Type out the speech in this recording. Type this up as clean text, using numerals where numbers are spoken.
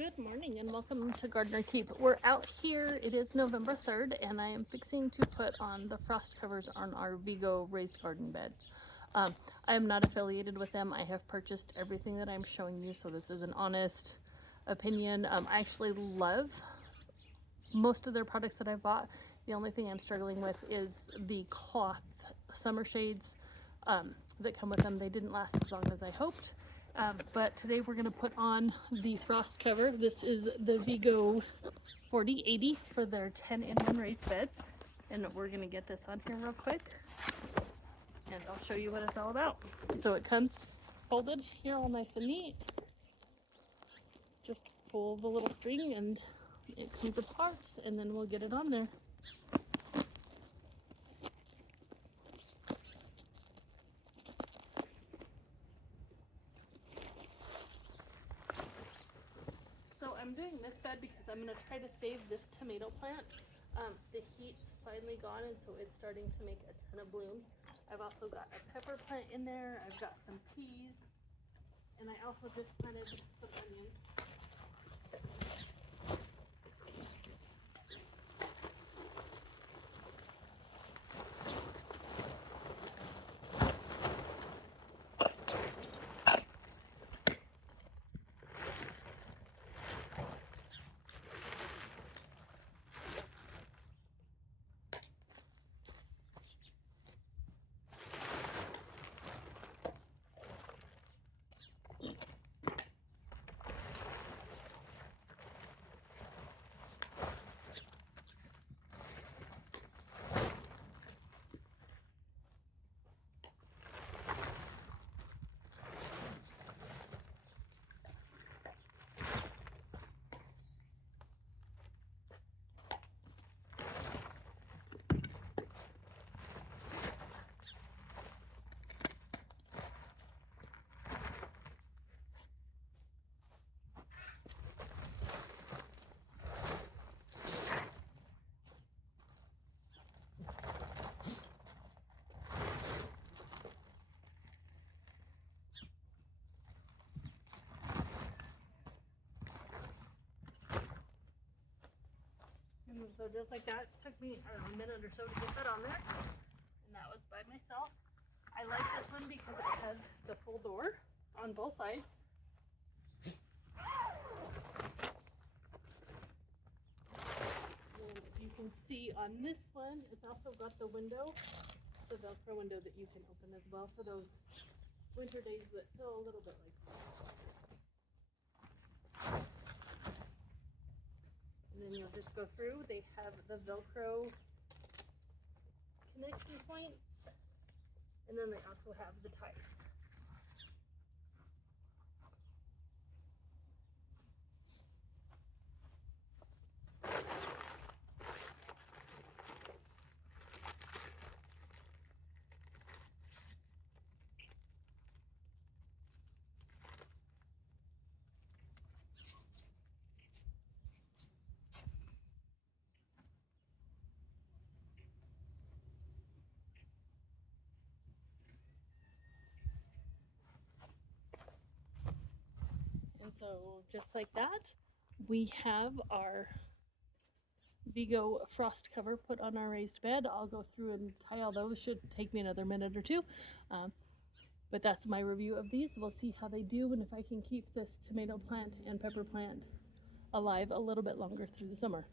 Good morning and welcome to Gardener Keep. We're out here, it is November 3rd, and I am fixing to put on the frost covers on our Vego raised garden beds. I am not affiliated with them. I have purchased everything that I'm showing you, so this is an honest opinion. I actually love most of their products that I've bought. The only thing I'm struggling with is the cloth summer shades that come with them. They didn't last as long as I hoped. But today we're going to put on the frost cover. This is the Vego 4080 for their 10-in-1 raised beds. And we're going to get this on here real quick. And I'll show you what it's all about. So it comes folded here all nice and neat. Just pull the little string and it comes apart, and then we'll get it on there. So I'm doing this bed because I'm going to try to save this tomato plant. The heat's finally gone, and so it's starting to make a ton of blooms. I've also got a pepper plant in there. I've got some peas, and I also just planted some onions. And so just like that, it took me, I don't know, a minute or so to get that on there. And that was by myself. I like this one because it has the full door on both sides. And you can see on this one, it's also got the window, the Velcro window that you can open as well for those winter days that feel a little bit like summer. And then you'll just go through. They have the Velcro connection points, and then they also have the ties. And so just like that, we have our Vego frost cover put on our raised bed. I'll go through and tie all those. Should take me another minute or two. But that's my review of these. We'll see how they do and if I can keep this tomato plant and pepper plant alive a little bit longer through the summer.